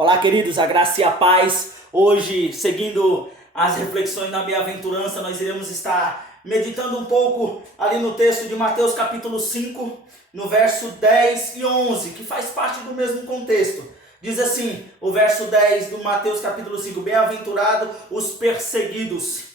Olá, queridos, a graça e a paz. Hoje, seguindo as reflexões da bem-aventurança, nós iremos estar meditando um pouco ali no texto de Mateus capítulo 5, no verso 10 e 11, que faz parte do mesmo contexto. Diz assim, o verso 10 do Mateus capítulo 5, bem-aventurado os perseguidos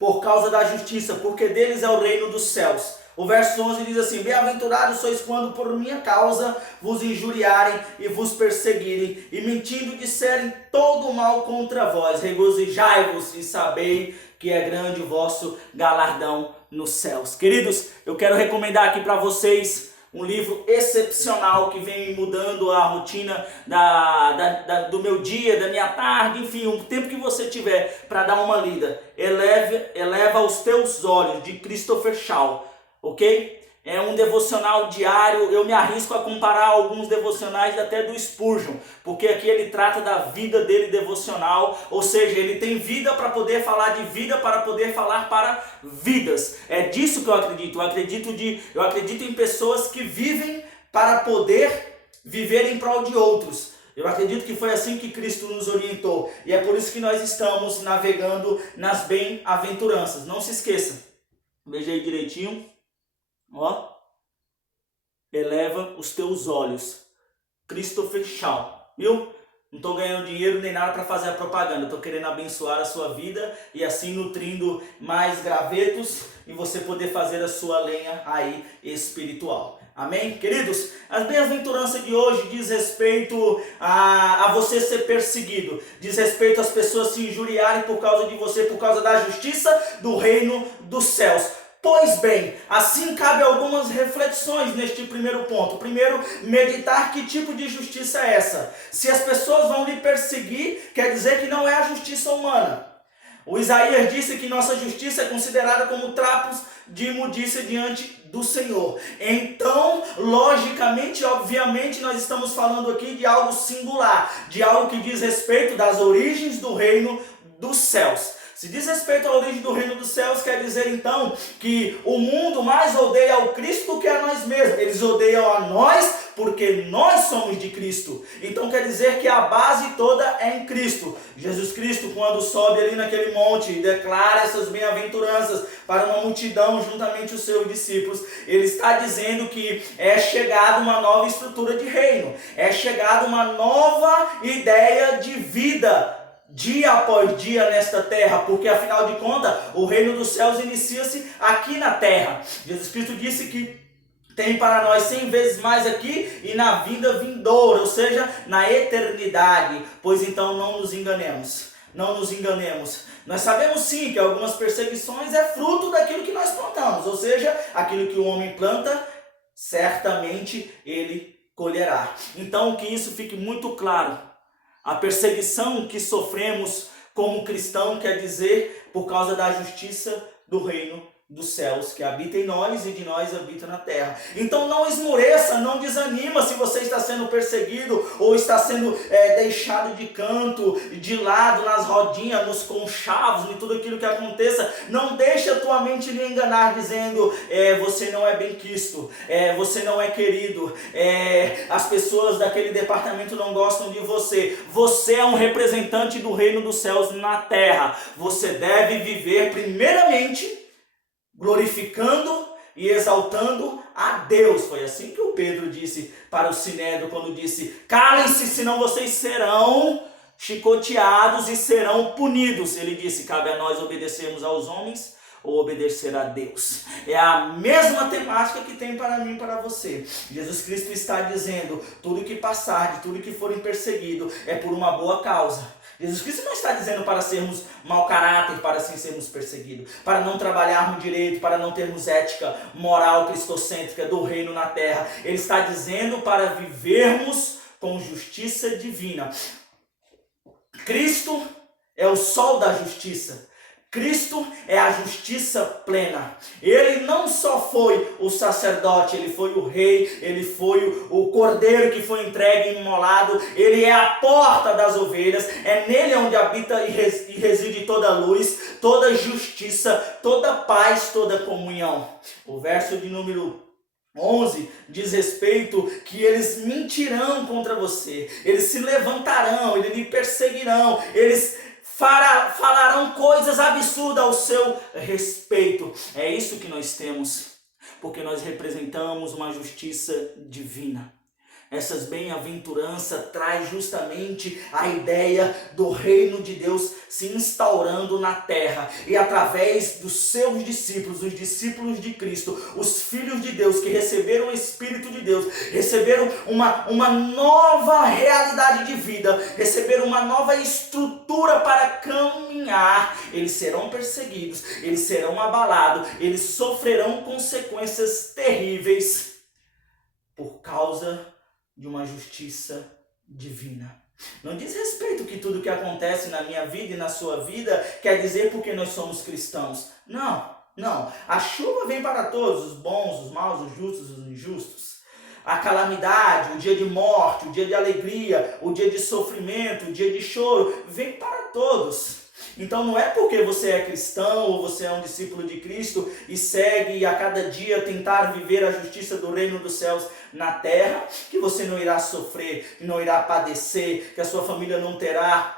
por causa da justiça, porque deles é o reino dos céus. O verso 11 diz assim, bem-aventurados sois quando por minha causa vos injuriarem e vos perseguirem, e mentindo disserem todo o mal contra vós. Regozijai-vos e sabei que é grande o vosso galardão nos céus. Queridos, eu quero recomendar aqui para vocês um livro excepcional que vem mudando a rotina do meu dia, da minha tarde, enfim, o tempo que você tiver para dar uma lida. Eleva os teus olhos, de Christopher Shaw, ok? É um devocional diário, eu me arrisco a comparar alguns devocionais até do Spurgeon, porque aqui ele trata da vida dele devocional, ou seja, ele tem vida para poder falar de vida, para poder falar para vidas. É disso que eu acredito. Eu acredito em pessoas que vivem para poder viver em prol de outros. Eu acredito que foi assim que Cristo nos orientou, e é por isso que nós estamos navegando nas bem-aventuranças. Não se esqueça, veja aí direitinho. Ó, eleva os teus olhos. Christopher Shaw, viu? Não estou ganhando dinheiro nem nada para fazer a propaganda. Estou querendo abençoar a sua vida e assim nutrindo mais gravetos e você poder fazer a sua lenha aí espiritual. Amém? Queridos, as bem-aventuranças de hoje diz respeito a você ser perseguido. Diz respeito às pessoas se injuriarem por causa de você, por causa da justiça do reino dos céus. Pois bem, assim cabe algumas reflexões neste primeiro ponto. Primeiro, meditar que tipo de justiça é essa. Se as pessoas vão lhe perseguir, quer dizer que não é a justiça humana. O Isaías disse que nossa justiça é considerada como trapos de imundícia diante do Senhor. Então, logicamente, obviamente, nós estamos falando aqui de algo singular, de algo que diz respeito das origens do reino dos céus. Se diz respeito à origem do reino dos céus, quer dizer então que o mundo mais odeia ao Cristo do que a nós mesmos. Eles odeiam a nós porque nós somos de Cristo. Então quer dizer que a base toda é em Cristo. Jesus Cristo, quando sobe ali naquele monte e declara essas bem-aventuranças para uma multidão juntamente os seus discípulos, ele está dizendo que é chegada uma nova estrutura de reino. É chegada uma nova ideia de vida, dia após dia nesta terra, porque afinal de contas o reino dos céus inicia-se aqui na terra. Jesus Cristo disse que tem para nós 100 vezes mais aqui e na vida vindoura, ou seja, na eternidade. Pois então não nos enganemos, não nos enganemos. Nós sabemos sim que algumas perseguições é fruto daquilo que nós plantamos, ou seja, aquilo que o homem planta, certamente ele colherá. Então que isso fique muito claro. A perseguição que sofremos como cristão quer dizer por causa da justiça do reino dos céus, que habita em nós e de nós habita na terra. Então não esmoreça, não desanima se você está sendo perseguido ou está sendo deixado de canto, de lado, nas rodinhas, nos conchavos, em tudo aquilo que aconteça. Não deixe a tua mente lhe enganar dizendo, você não é bem-quisto, você não é querido, as pessoas daquele departamento não gostam de você. Você é um representante do reino dos céus na terra. Você deve viver primeiramente glorificando e exaltando a Deus. Foi assim que o Pedro disse para o Sinédrio quando disse, calem-se, senão vocês serão chicoteados e serão punidos. Ele disse, cabe a nós obedecermos aos homens ou obedecer a Deus. É a mesma temática que tem para mim e para você. Jesus Cristo está dizendo, tudo que passar, de tudo que forem perseguido, é por uma boa causa. Jesus Cristo não está dizendo para sermos mau caráter, para assim sermos perseguidos, para não trabalharmos direito, para não termos ética moral cristocêntrica do reino na terra. Ele está dizendo para vivermos com justiça divina. Cristo é o sol da justiça. Cristo é a justiça plena. Ele não só foi o sacerdote, ele foi o rei, ele foi o cordeiro que foi entregue e imolado, ele é a porta das ovelhas, é nele onde habita e reside toda luz, toda justiça, toda paz, toda comunhão. O verso de número 11 diz respeito que eles mentirão contra você, eles se levantarão, eles lhe perseguirão, eles falarão coisas absurdas ao seu respeito. É isso que nós temos, porque nós representamos uma justiça divina. Essas bem-aventuranças traz justamente a ideia do reino de Deus se instaurando na terra. E através dos seus discípulos, os discípulos de Cristo, os filhos de Deus que receberam o Espírito de Deus, receberam uma nova realidade de vida, receberam uma nova estrutura para caminhar. Eles serão perseguidos, eles serão abalados, eles sofrerão consequências terríveis por causa de uma justiça divina. Não diz respeito que tudo que acontece na minha vida e na sua vida quer dizer porque nós somos cristãos. Não. A chuva vem para todos, os bons, os maus, os justos, os injustos. A calamidade, o dia de morte, o dia de alegria, o dia de sofrimento, o dia de choro, vem para todos. Então não é porque você é cristão ou você é um discípulo de Cristo e segue a cada dia tentar viver a justiça do reino dos céus na terra, que você não irá sofrer, que não irá padecer, que a sua família não terá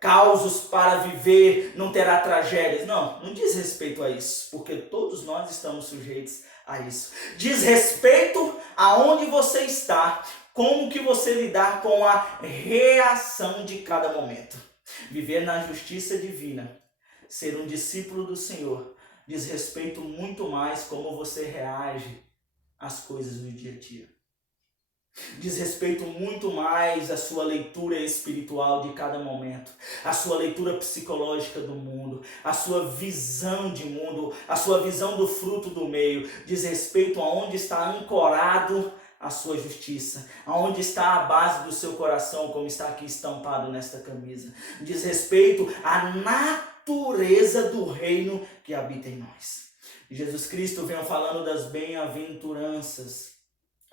causos para viver, não terá tragédias. Não diz respeito a isso, porque todos nós estamos sujeitos a isso. Diz respeito aonde você está, como que você lidar com a reação de cada momento. Viver na justiça divina, ser um discípulo do Senhor, diz respeito muito mais como você reage às coisas do dia a dia. Diz respeito muito mais à sua leitura espiritual de cada momento, a sua leitura psicológica do mundo, a sua visão de mundo, a sua visão do fruto do meio. Diz respeito a onde está ancorado a sua justiça, aonde está a base do seu coração, como está aqui estampado nesta camisa. Diz respeito à natureza do reino que habita em nós. Jesus Cristo vem falando das bem-aventuranças.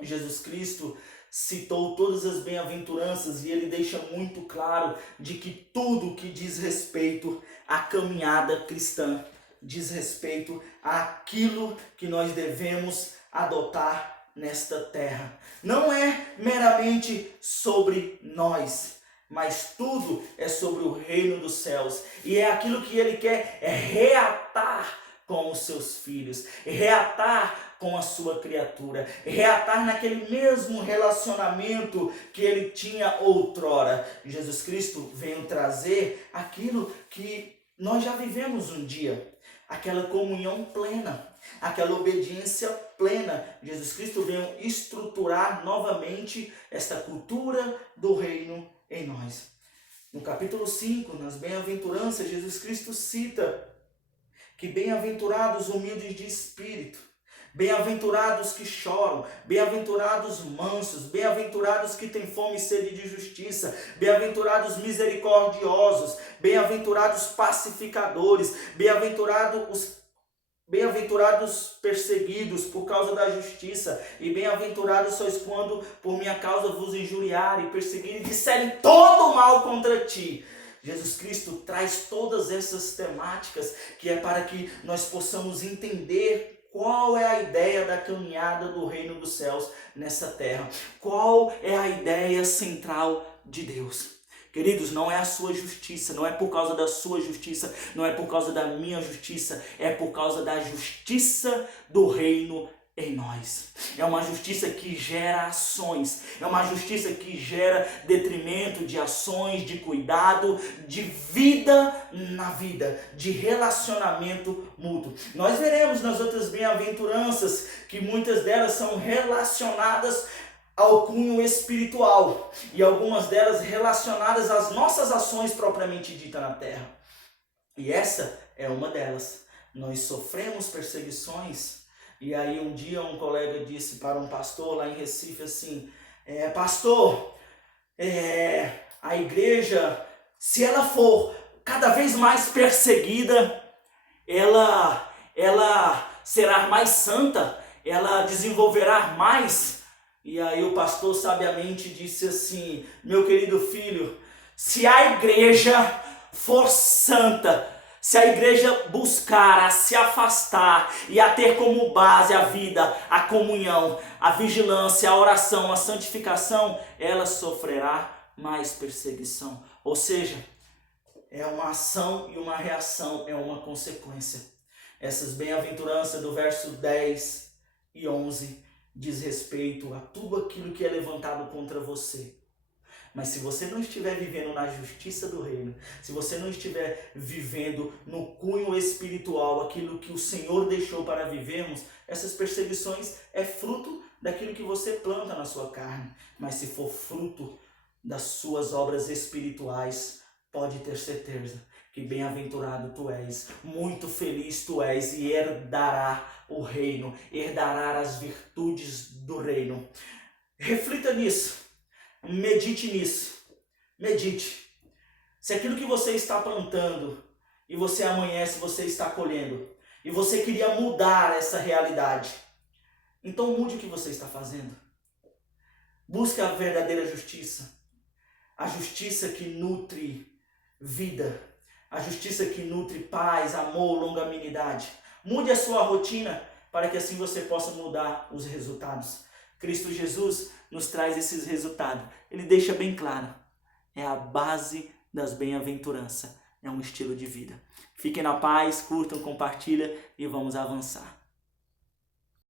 Jesus Cristo citou todas as bem-aventuranças e ele deixa muito claro de que tudo que diz respeito à caminhada cristã, diz respeito àquilo que nós devemos adotar nesta terra. Não é meramente sobre nós, mas tudo é sobre o reino dos céus. E é aquilo que ele quer reatar com os seus filhos, reatar com a sua criatura, reatar naquele mesmo relacionamento que ele tinha outrora. Jesus Cristo veio trazer aquilo que nós já vivemos um dia, aquela comunhão plena, aquela obediência plena. Jesus Cristo veio estruturar novamente esta cultura do reino em nós. No capítulo 5, nas bem-aventuranças, Jesus Cristo cita que bem-aventurados humildes de espírito, bem-aventurados que choram, bem-aventurados mansos, bem-aventurados que têm fome e sede de justiça, bem-aventurados misericordiosos, bem-aventurados pacificadores, bem-aventurados perseguidos por causa da justiça, e bem-aventurados sois quando por minha causa vos injuriarem, perseguirem e disserem todo mal contra ti. Jesus Cristo traz todas essas temáticas que é para que nós possamos entender qual é a ideia da caminhada do reino dos céus nessa terra. Qual é a ideia central de Deus? Queridos, não é a sua justiça, não é por causa da sua justiça, não é por causa da minha justiça, é por causa da justiça do reino em nós. É uma justiça que gera ações, é uma justiça que gera detrimento de ações, de cuidado, de vida na vida, de relacionamento mútuo. Nós veremos nas outras bem-aventuranças que muitas delas são relacionadas ao cunho espiritual e algumas delas relacionadas às nossas ações propriamente ditas na terra. E essa é uma delas. Nós sofremos perseguições. E aí um dia um colega disse para um pastor lá em Recife assim, pastor, a igreja, se ela for cada vez mais perseguida, ela será mais santa, ela desenvolverá mais. E aí o pastor sabiamente disse assim, meu querido filho, se a igreja for santa, Se a igreja buscar a se afastar e a ter como base a vida, a comunhão, a vigilância, a oração, a santificação, ela sofrerá mais perseguição. Ou seja, é uma ação e uma reação, é uma consequência. Essas bem-aventuranças do verso 10 e 11 diz respeito a tudo aquilo que é levantado contra você. Mas se você não estiver vivendo na justiça do reino, se você não estiver vivendo no cunho espiritual aquilo que o Senhor deixou para vivermos, essas perseguições é fruto daquilo que você planta na sua carne. Mas se for fruto das suas obras espirituais, pode ter certeza que bem-aventurado tu és, muito feliz tu és e herdará o reino, herdará as virtudes do reino. Reflita nisso. Medite nisso. Medite. Se aquilo que você está plantando e você amanhece, você está colhendo, e você queria mudar essa realidade, então mude o que você está fazendo. Busque a verdadeira justiça. A justiça que nutre vida. A justiça que nutre paz, amor, longanimidade. Mude a sua rotina para que assim você possa mudar os resultados. Cristo Jesus nos traz esses resultados. Ele deixa bem claro. É a base das bem-aventuranças. É um estilo de vida. Fiquem na paz, curtam, compartilhem e vamos avançar.